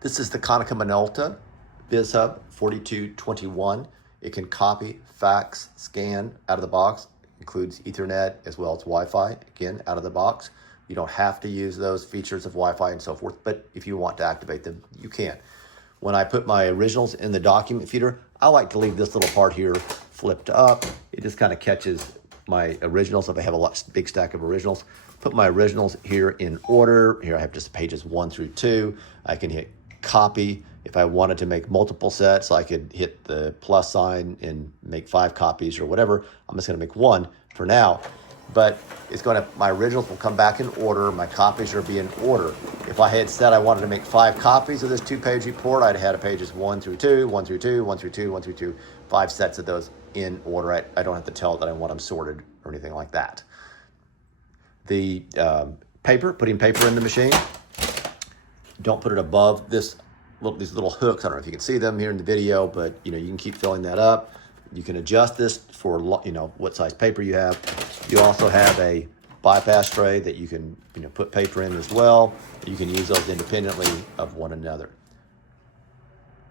This is the Konica Minolta bizhub 4221. It can copy, fax, scan out of the box. Includes Ethernet as well as Wi-Fi, again, out of the box. You don't have to use those features of Wi-Fi and so forth, but if you want to activate them, you can. When I put my originals in the document feeder, I like to leave this little part here flipped up. It just kind of catches my originals if I have a big stack of originals. Put my originals here in order. Here I have just pages 1 through 2. I can hit copy. If I wanted to make multiple sets, I could hit the plus sign and make 5 copies or whatever. I'm just going to make 1 for now, but it's going to, my originals will come back in order. My copies are be in order. If I had said I wanted to make 5 copies of this 2-page report, I'd had pages 1 through 2, 1 through 2, 1 through 2, 1 through 2, 5 sets of those in order. I don't have to tell it that I want them sorted or anything like that. The paper, putting paper in the machine, don't put it above these little hooks. I don't know if you can see them here in the video, but you can keep filling that up. You can adjust this for what size paper you have. You also have a bypass tray that you can put paper in as well. You can use those independently of one another.